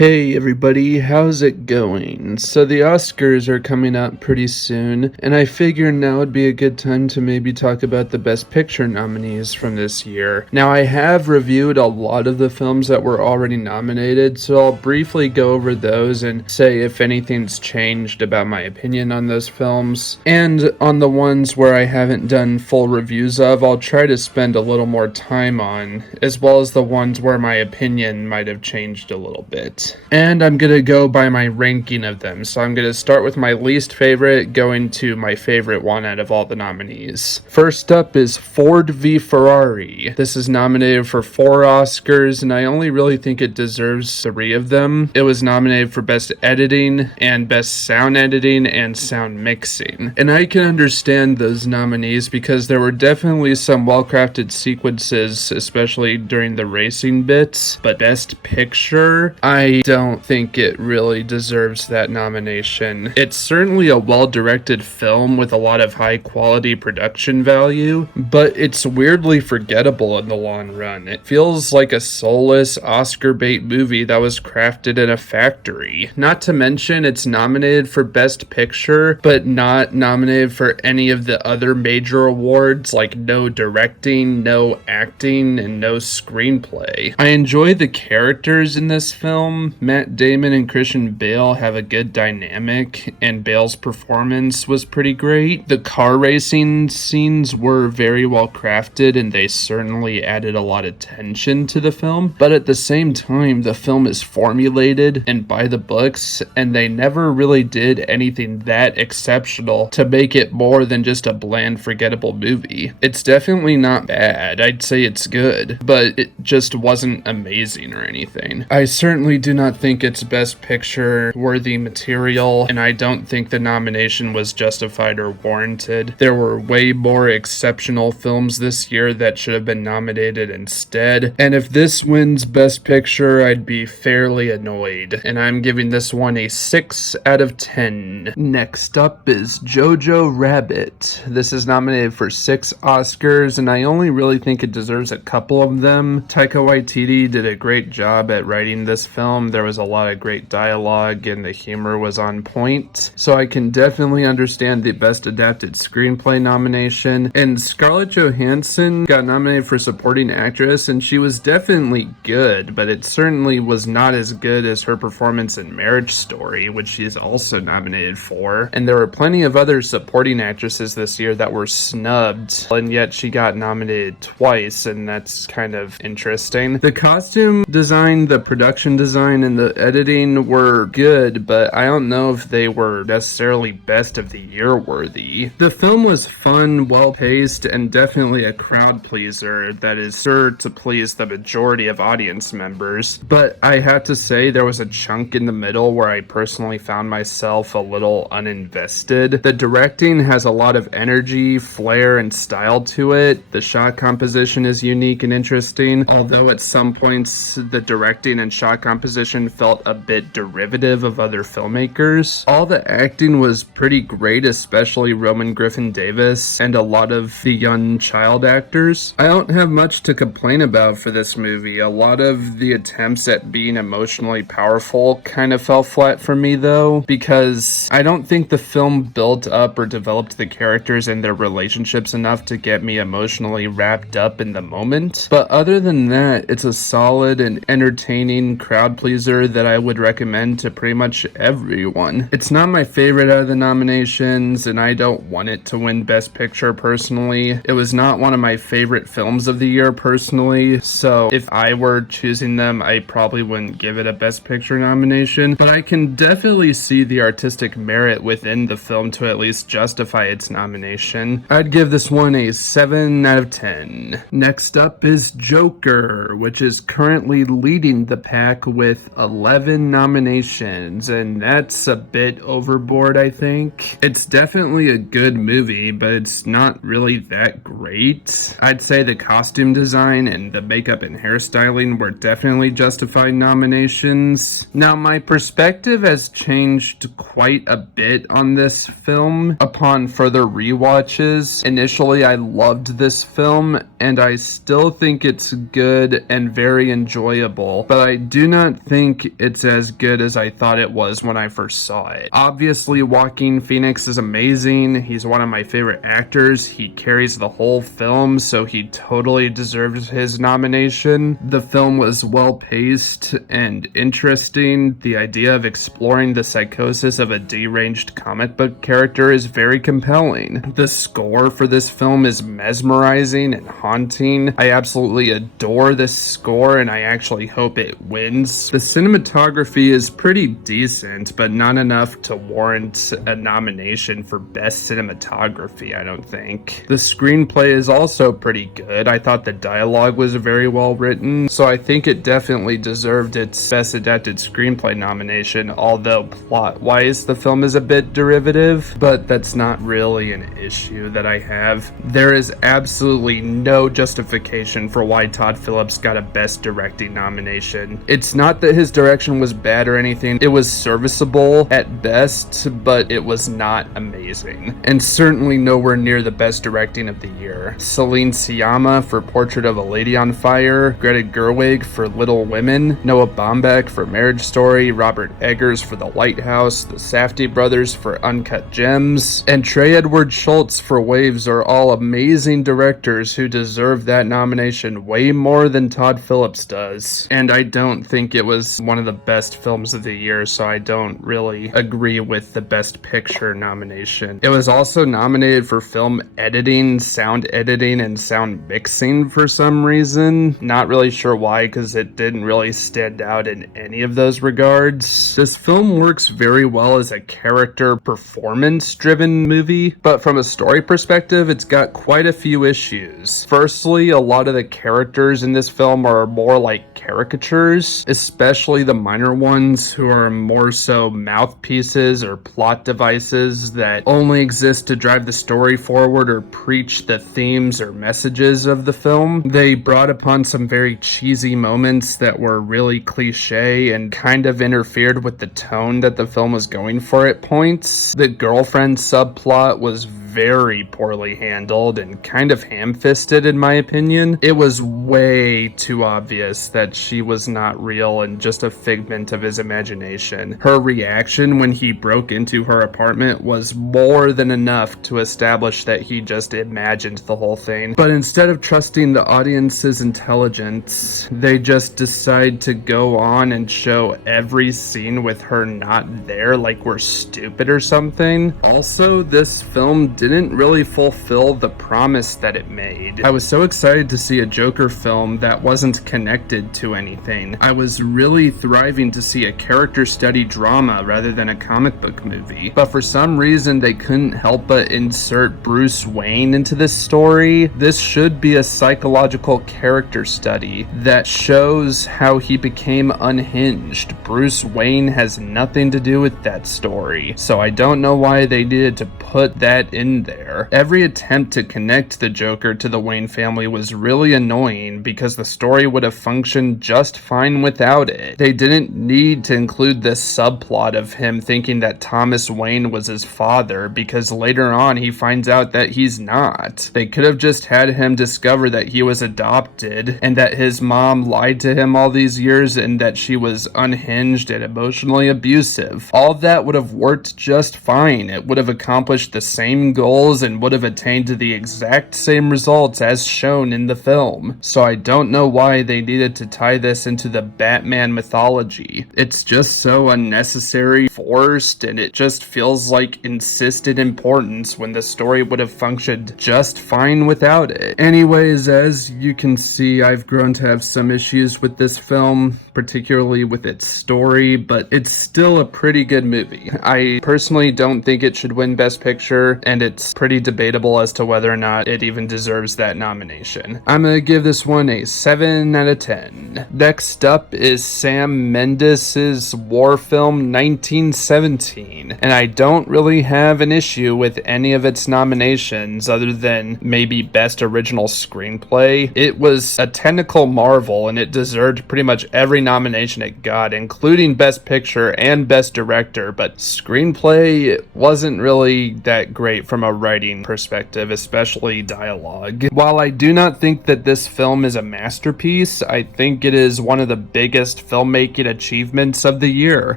Hey everybody, how's it going? So the Oscars are coming up pretty soon, and I figured now would be a good time to maybe talk about the Best Picture nominees from this year. Now I have reviewed a lot of the films that were already nominated, so I'll briefly go over those and say if anything's changed about my opinion on those films. And on the ones where I haven't done full reviews of, I'll try to spend a little more time on, as well as the ones where my opinion might have changed a little bit. And I'm gonna go by my ranking of them. So I'm gonna start with my least favorite, going to my favorite one out of all the nominees. First up is Ford v Ferrari. This is nominated for 4 Oscars, and I only really think it deserves 3 of them. It was nominated for Best Editing and Best Sound Editing and Sound Mixing. And I can understand those nominees because there were definitely some well-crafted sequences, especially during the racing bits. But Best Picture, I don't think it really deserves that nomination. It's certainly a well-directed film with a lot of high-quality production value, but it's weirdly forgettable in the long run. It feels like a soulless Oscar bait movie that was crafted in a factory. Not to mention it's nominated for Best Picture, but not nominated for any of the other major awards like no directing, no acting, and no screenplay. I enjoy the characters in this film. Matt Damon and Christian Bale have a good dynamic, and Bale's performance was pretty great. The car racing scenes were very well crafted, and they certainly added a lot of tension to the film, but at the same time, the film is formulated and by the books, and they never really did anything that exceptional to make it more than just a bland, forgettable movie. It's definitely not bad. I'd say it's good, but it just wasn't amazing or anything. I certainly do not think it's Best Picture worthy material, and I don't think the nomination was justified or warranted. There were way more exceptional films this year that should have been nominated instead, and if this wins Best Picture, I'd be fairly annoyed, and I'm giving this one a 6 out of 10. Next up is Jojo Rabbit. This is nominated for 6 Oscars, and I only really think it deserves a couple of them. Taika Waititi did a great job at writing this film. There was a lot of great dialogue and the humor was on point, so I can definitely understand the Best Adapted Screenplay nomination. And Scarlett Johansson got nominated for Supporting Actress, and she was definitely good, but it certainly was not as good as her performance in Marriage Story, which she is also nominated for. And there were plenty of other supporting actresses this year that were snubbed, and yet she got nominated twice, and that's kind of interesting. The costume design, the production design, and the editing were good, but I don't know if they were necessarily best of the year worthy. The film was fun, well-paced, and definitely a crowd pleaser that is sure to please the majority of audience members, but I have to say there was a chunk in the middle where I personally found myself a little uninvested. The directing has a lot of energy, flair, and style to it. The shot composition is unique and interesting, although at some points the directing and shot composition felt a bit derivative of other filmmakers. All the acting was pretty great, especially Roman Griffin Davis and a lot of the young child actors. I don't have much to complain about for this movie. A lot of the attempts at being emotionally powerful kind of fell flat for me though, because I don't think the film built up or developed the characters and their relationships enough to get me emotionally wrapped up in the moment. But other than that, it's a solid and entertaining crowd pleaser that I would recommend to pretty much everyone. It's not my favorite out of the nominations, and I don't want it to win Best Picture personally. It was not one of my favorite films of the year personally, so if I were choosing them, I probably wouldn't give it a Best Picture nomination, but I can definitely see the artistic merit within the film to at least justify its nomination. I'd give this one a 7 out of 10. Next up is Joker, which is currently leading the pack with 11 nominations, and that's a bit overboard, I think. It's definitely a good movie, but it's not really that great. I'd say the costume design and the makeup and hairstyling were definitely justified nominations. Now, my perspective has changed quite a bit on this film upon further rewatches. Initially, I loved this film, and I still think it's good and very enjoyable, but I do not think it's as good as I thought it was when I first saw it. Obviously, Joaquin Phoenix is amazing. He's one of my favorite actors. He carries the whole film, so he totally deserves his nomination. The film was well paced and interesting. The idea of exploring the psychosis of a deranged comic book character is very compelling. The score for this film is mesmerizing and haunting. I absolutely adore this score, and I actually hope it wins. The cinematography is pretty decent, but not enough to warrant a nomination for best cinematography, I don't think. The screenplay is also pretty good. I thought the dialogue was very well written, so I think it definitely deserved its best adapted screenplay nomination, although plot-wise the film is a bit derivative, but that's not really an issue that I have. There is absolutely no justification for why Todd Phillips got a best directing nomination. It's not that his direction was bad or anything, it was serviceable at best, but it was not amazing, and certainly nowhere near the best directing of the year. Celine Sciamma for Portrait of a Lady on Fire, Greta Gerwig for Little Women, Noah Baumbach for Marriage Story, Robert Eggers for The Lighthouse, the Safdie brothers for Uncut Gems, and Trey Edward Schultz for Waves are all amazing directors who deserve that nomination way more than Todd Phillips does. And I don't think it was one of the best films of the year, so I don't really agree with the Best Picture nomination. It was also nominated for film editing, sound editing, and sound mixing for some reason. Not really sure why, because it didn't really stand out in any of those regards. This film works very well as a character performance-driven movie, but from a story perspective, it's got quite a few issues. Firstly, a lot of the characters in this film are more like caricatures, especially the minor ones who are more so mouthpieces or plot devices that only exist to drive the story forward or preach the themes or messages of the film. They brought upon some very cheesy moments that were really cliche and kind of interfered with the tone that the film was going for at points. The girlfriend subplot was very poorly handled and kind of ham-fisted in my opinion. It was way too obvious that she was not real and just a figment of his imagination. Her reaction when he broke into her apartment was more than enough to establish that he just imagined the whole thing. But instead of trusting the audience's intelligence, they just decide to go on and show every scene with her not there like we're stupid or something. Also, this film didn't really fulfill the promise that it made. I was so excited to see a Joker film that wasn't connected to anything. I was really thriving to see a character study drama rather than a comic book movie. But for some reason, they couldn't help but insert Bruce Wayne into this story. This should be a psychological character study that shows how he became unhinged. Bruce Wayne has nothing to do with that story, so I don't know why they needed to put that in there. Every attempt to connect the Joker to the Wayne family was really annoying because the story would have functioned just fine without it. They didn't need to include this subplot of him thinking that Thomas Wayne was his father, because later on he finds out that he's not. They could have just had him discover that he was adopted and that his mom lied to him all these years and that she was unhinged and emotionally abusive. All of that would have worked just fine. It would have accomplished the same goals and would have attained to the exact same results as shown in the film. So I don't know why they needed to tie this into the Batman mythology. It's just so unnecessary, forced, and it just feels like insisted importance when the story would have functioned just fine without it. Anyways, as you can see, I've grown to have some issues with this film, particularly with its story, but it's still a pretty good movie. I personally don't think it should win Best Picture, and it's pretty debatable as to whether or not it even deserves that nomination. I'm gonna give this one a 7 out of 10. Next up is Sam Mendes' war film 1917, and I don't really have an issue with any of its nominations other than maybe Best Original Screenplay. It was a technical marvel, and it deserved pretty much every nomination it got, including Best Picture and Best Director, but screenplay wasn't really that great from from a writing perspective, especially dialogue. While I do not think that this film is a masterpiece, I think it is one of the biggest filmmaking achievements of the year.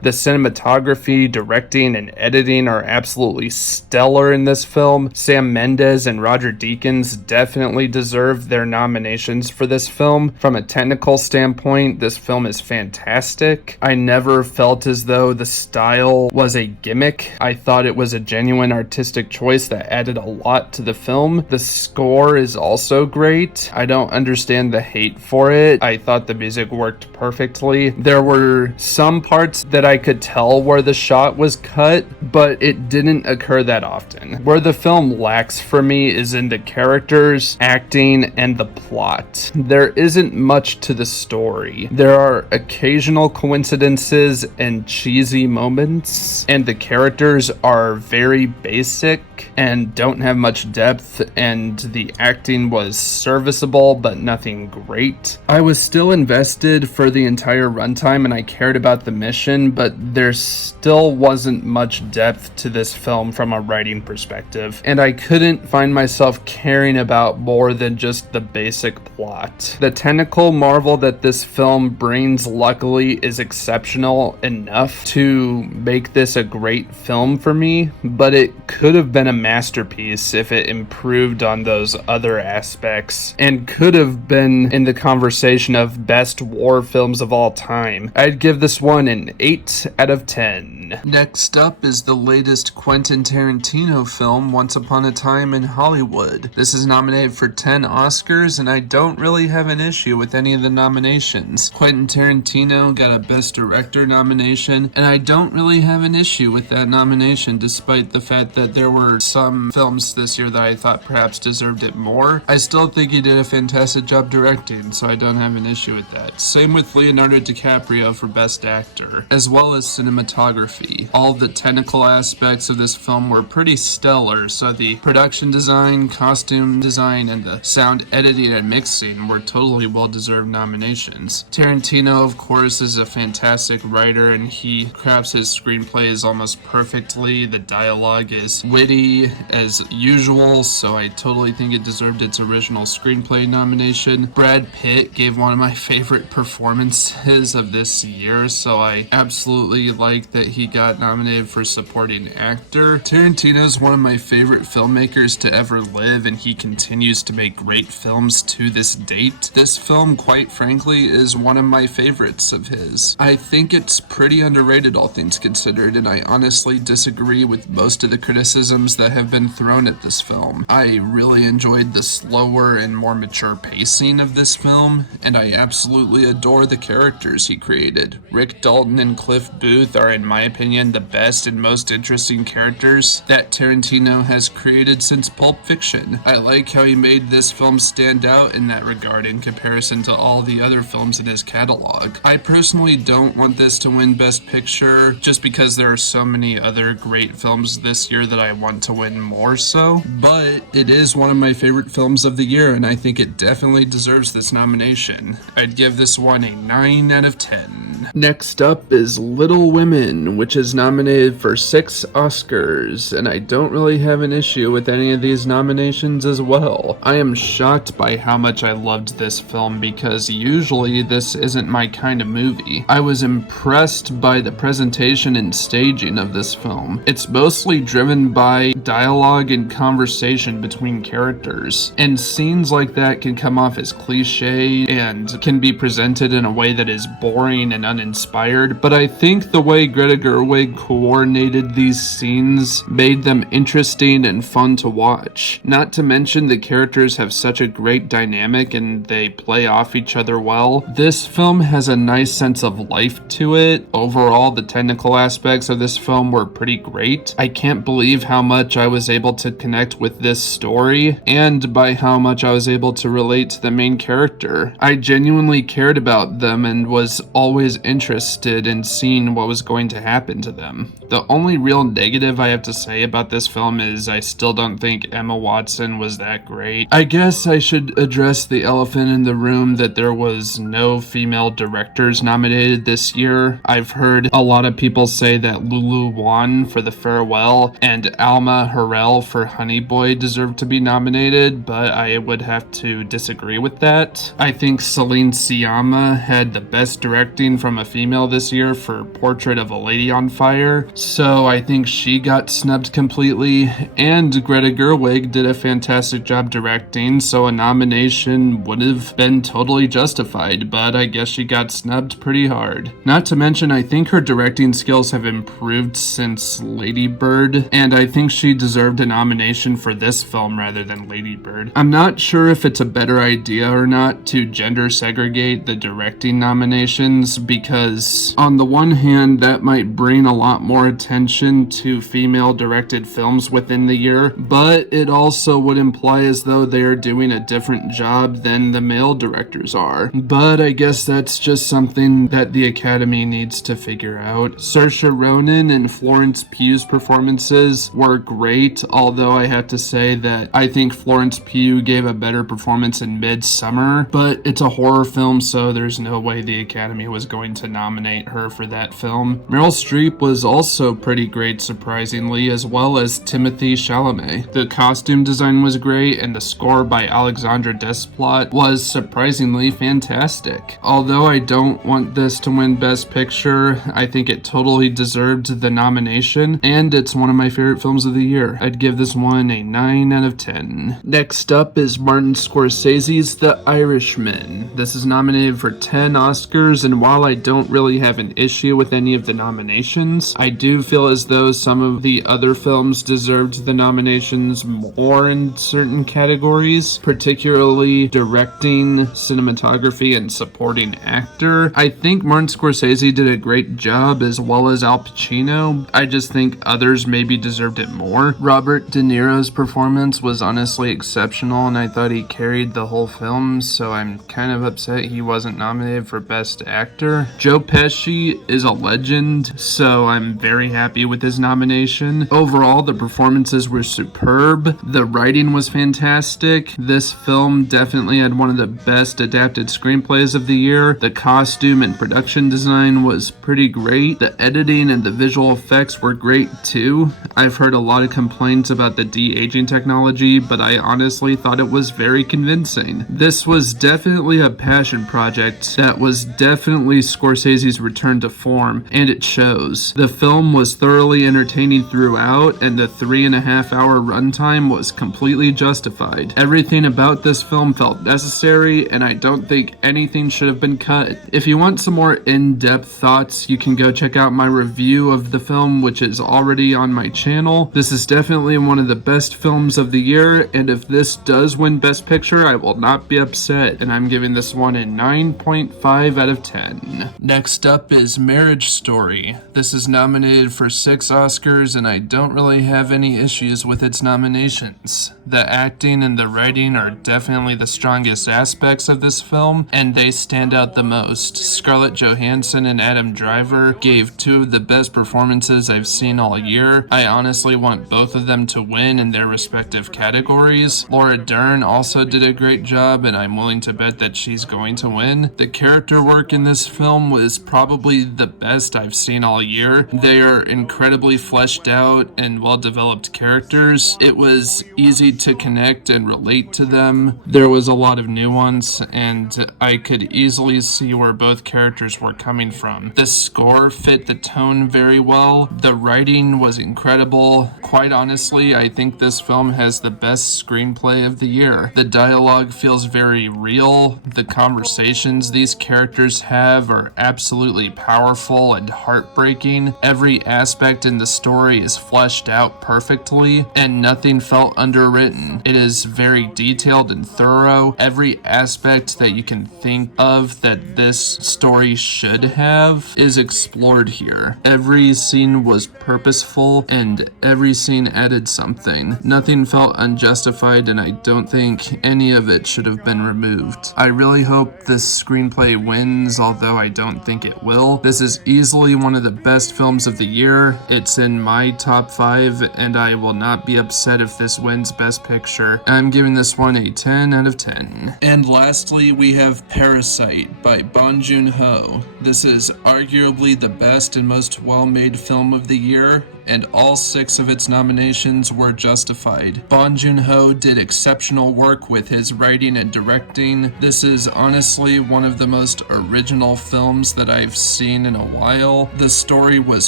The cinematography, directing, and editing are absolutely stellar in this film. Sam Mendes and Roger Deakins definitely deserve their nominations for this film. From a technical standpoint, this film is fantastic. I never felt as though the style was a gimmick. I thought it was a genuine artistic choice that added a lot to the film. The score is also great. I don't understand the hate for it. I thought the music worked perfectly. There were some parts that I could tell where the shot was cut, but it didn't occur that often. Where the film lacks for me is in the characters, acting, and the plot. There isn't much to the story. There are occasional coincidences and cheesy moments, and the characters are very basic and don't have much depth, and the acting was serviceable but nothing great. I was still invested for the entire runtime and I cared about the mission, but there still wasn't much depth to this film from a writing perspective, and I couldn't find myself caring about more than just the basic plot. The technical marvel that this film brings, luckily, is exceptional enough to make this a great film for me, but it could have been a masterpiece if it improved on those other aspects, and could have been in the conversation of best war films of all time. I'd give this one an 8 out of 10. Next up is the latest Quentin Tarantino film, Once Upon a Time in Hollywood. This is nominated for 10 Oscars, and I don't really have an issue with any of the nominations. Quentin Tarantino got a Best Director nomination, and I don't really have an issue with that nomination, despite the fact that there were some films this year that I thought perhaps deserved it more. I still think he did a fantastic job directing, so I don't have an issue with that. Same with Leonardo DiCaprio for Best Actor, as well as cinematography. All the technical aspects of this film were pretty stellar, so the production design, costume design, and the sound editing and mixing were totally well-deserved nominations. Tarantino, of course, is a fantastic writer, and he crafts his screenplays almost perfectly. The dialogue is witty as usual, so I totally think it deserved its original screenplay nomination. Brad Pitt gave one of my favorite performances of this year, so I absolutely like that he got nominated for supporting actor. Tarantino's one of my favorite filmmakers to ever live, and he continues to make great films to this date. This film, quite frankly, is one of my favorites of his. I think it's pretty underrated, all things considered, and I honestly disagree with most of the criticisms that have been thrown at this film. I really enjoyed the slower and more mature pacing of this film, and I absolutely adore the characters he created. Rick Dalton and Cliff Booth are, in my opinion, the best and most interesting characters that Tarantino has created since Pulp Fiction. I like how he made this film stand out in that regard in comparison to all the other films in his catalog. I personally don't want this to win Best Picture just because there are so many other great films this year that I want to win more so, but it is one of my favorite films of the year, and I think it definitely deserves this nomination. I'd give this one a 9 out of 10. Next up is Little Women, which is nominated for 6 Oscars, and I don't really have an issue with any of these nominations as well. I am shocked by how much I loved this film because usually this isn't my kind of movie. I was impressed by the presentation and staging of this film. It's mostly driven by dialogue and conversation between characters, and scenes like that can come off as cliche and can be presented in a way that is boring and uninspired, but I think the way Greta Gerwig coordinated these scenes made them interesting and fun to watch. Not to mention the characters have such a great dynamic and they play off each other well. This film has a nice sense of life to it. Overall, the technical aspects of this film were pretty great. I can't believe how much I was able to connect with this story and by how much I was able to relate to the main character. I genuinely cared about them and was always interested in seeing what was going to happen to them. The only real negative I have to say about this film is I still don't think Emma Watson was that great. I guess I should address the elephant in the room that there was no female directors nominated this year. I've heard a lot of people say that Lulu Wan for The Farewell and Alma Harrell for Honey Boy deserve to be nominated, but I would have to disagree with that. I think Celine Sciamma had the best directing from a female this year for Portrait of a Lady on Fire, so I think she got snubbed completely, and Greta Gerwig did a fantastic job directing, so a nomination would have been totally justified, but I guess she got snubbed pretty hard. Not to mention, I think her directing skills have improved since Lady Bird, and I think she deserved a nomination for this film rather than Lady Bird. I'm not sure if it's a better idea or not to gender segregate the directing nominations, because on the one hand that might bring a lot more attention to female directed films within the year, but it also would imply as though they are doing a different job than the male directors are. But I guess that's just something that the Academy needs to figure out. Saoirse Ronan and Florence Pugh's performances were great, although I have to say that I think Florence Pugh gave a better performance in Midsummer, but it's a horror film, so there's no way the Academy was going to nominate her for that film. Meryl Streep was also pretty great, surprisingly, as well as Timothée Chalamet. The costume design was great, and the score by Alexandre Desplat was surprisingly fantastic. Although I don't want this to win Best Picture, I think it totally deserved the nomination, and it's one of my favorite films of the year. I'd give this one a 9 out of 10. Next up is Martin Scorsese's The Irishman. This is nominated for 10 Oscars, and while I don't really have an issue with any of the nominations, I do feel as though some of the other films deserved the nominations more in certain categories, particularly directing, cinematography, and supporting actor. I think Martin Scorsese did a great job, as well as Al Pacino. I just think others maybe deserved it more. Robert De Niro's performance was honestly exceptional, and I thought he carried the whole film, so I'm kind of upset he wasn't nominated for Best Actor. Joe Pesci is a legend, so I'm very happy with his nomination. Overall, the performances were superb. The writing was fantastic. This film definitely had one of the best adapted screenplays of the year. The costume and production design was pretty great. The editing and the visual effects were great too. I've heard a lot of complaints about the de-aging technology, but I honestly thought it was very convincing. This was definitely a passion project that was definitely Scorsese's return to form, and it shows. The film was thoroughly entertaining throughout, and the 3.5-hour runtime was completely justified. Everything about this film felt necessary, and I don't think anything should have been cut. If you want some more in-depth thoughts, you can go check out my review of the film, which is already on my channel. This is definitely one of the best films of the year, and if this does win Best Picture, I will not be upset, and I'm giving this one a 9.5 out of 10. Next up is Marriage Story. This is nominated for 6 Oscars, and I don't really have any issues with its nominations. The acting and the writing are definitely the strongest aspects of this film, and they stand out the most. Scarlett Johansson and Adam Driver gave 2 of the best performances I've seen all year. I honestly want both of them to win in their respective categories. Laura Dern also did a great job, and I'm willing to bet that she's going to win. The character work in this film was probably the best I've seen all year. They are incredibly fleshed out and well-developed characters. It was easy to connect and relate to them. There was a lot of nuance, and I could easily see where both characters were coming from. The score fit the tone very well. The writing was incredible. Quite honestly, I think this film has the best screenplay of the year. The dialogue feels very real. The conversations these characters have are absolutely powerful and heartbreaking. Every aspect in the story is fleshed out perfectly, and nothing felt underwritten. It is very detailed and thorough. Every aspect that you can think of that this story should have is explored here. Every scene was purposeful, and every scene added something. Nothing felt unjustified, and I don't think any of it should have been removed. I really hope this screenplay wins, although I don't don't think it will. This is easily one of the best films of the year. It's in my top 5, and I will not be upset if this wins Best Picture. I'm giving this one a 10 out of 10. And lastly, we have Parasite by Bong Joon-ho. This is arguably the best and most well-made film of the year, and all 6 of its nominations were justified. Bong Joon-ho did exceptional work with his writing and directing. This is honestly one of the most original films that I've seen in a while. The story was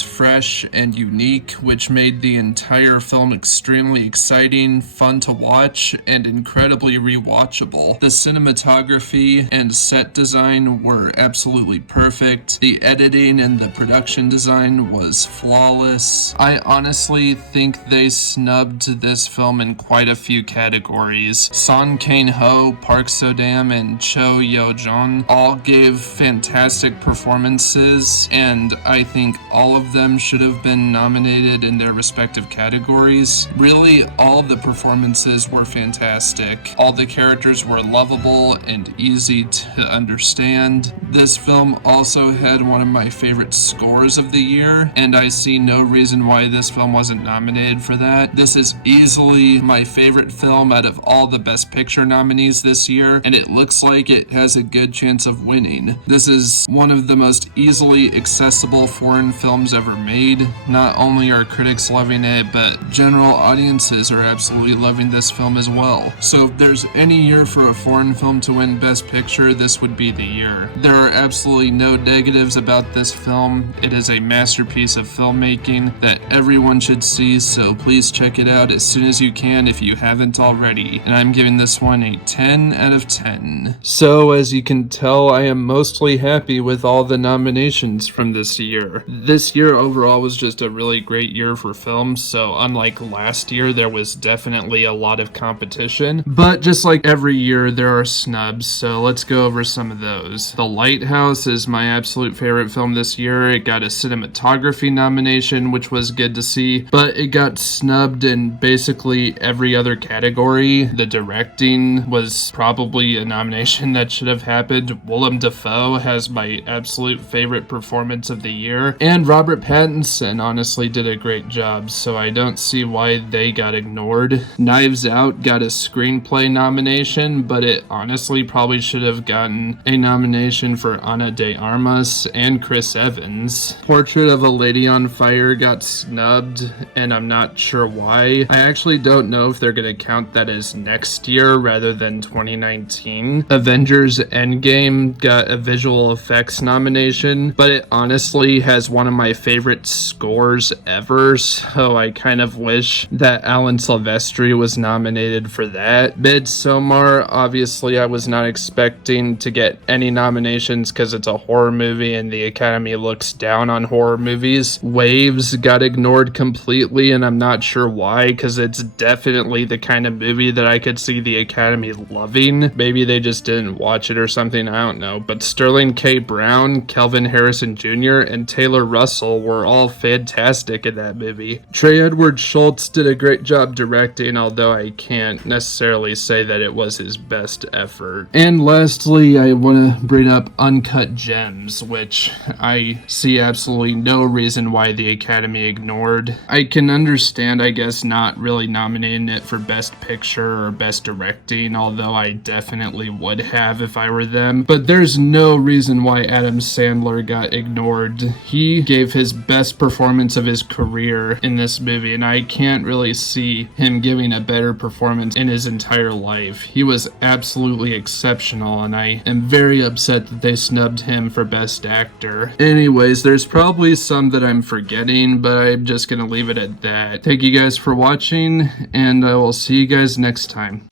fresh and unique, which made the entire film extremely exciting, fun to watch, and incredibly rewatchable. The cinematography and set design were absolutely perfect. The editing and the production design was flawless. I honestly think they snubbed this film in quite a few categories. Song Kang-ho, Park So-dam, and Cho Yo-jong all gave fantastic performances, and I think all of them should have been nominated in their respective categories. Really, all of the performances were fantastic. All the characters were lovable and easy to understand. This film also had one of my favorite scores of the year, and I see no reason why this film wasn't nominated for that. This is easily my favorite film out of all the Best Picture nominees this year, and it looks like it has a good chance of winning. This is one of the most easily accessible foreign films ever made. Not only are critics loving it, but general audiences are absolutely loving this film as well. So if there's any year for a foreign film to win Best Picture, this would be the year. There are absolutely no negatives about this film. It is a masterpiece of filmmaking that everyone should see, so please check it out as soon as you can if you haven't already. And I'm giving this one a 10 out of 10. So as you can tell, I am mostly happy with all the nominations from this year. This year overall was just a really great year for films, so unlike last year, there was definitely a lot of competition. But just like every year, there are snubs, so let's go over some of those. The Lighthouse is my absolute favorite film this year. It got a cinematography nomination, which was good to see, but it got snubbed in basically every other category. The directing was probably a nomination that should have happened. Willem Dafoe has my absolute favorite performance of the year, and Robert Pattinson honestly did a great job, so I don't see why they got ignored. Knives Out got a screenplay nomination, but it honestly probably should have gotten a nomination for Ana de Armas and Chris Evans. Portrait of a Lady on Fire got snubbed, and I'm not sure why. I actually don't know if they're going to count that as next year rather than 2019. Avengers Endgame got a visual effects nomination, but it honestly has one of my favorite scores ever, so I kind of wish that Alan Silvestri was nominated for that. Midsommar, obviously I was not expecting to get any nominations because it's a horror movie and the Academy looks down on horror movies. Waves got ignored completely, and I'm not sure why, because it's definitely the kind of movie that I could see the Academy loving. Maybe they just didn't watch it or something, I don't know. But Sterling K. Brown, Kelvin Harrison Jr., and Taylor Russell were all fantastic in that movie. Trey Edward Schultz did a great job directing, although I can't necessarily say that it was his best effort. And lastly, I want to bring up Uncut Gems, which I see absolutely no reason why the Academy ignored. I can understand, I guess, not really nominating it for Best Picture or Best Directing, although I definitely would have if I were them. But there's no reason why Adam Sandler got ignored. He gave his best performance of his career in this movie, and I can't really see him giving a better performance in his entire life. He was absolutely exceptional, and I am very upset that they snubbed him for Best Actor. Anyways, there's probably some that I'm forgetting, but I'm just gonna leave it at that. Thank you guys for watching, and I will see you guys next time.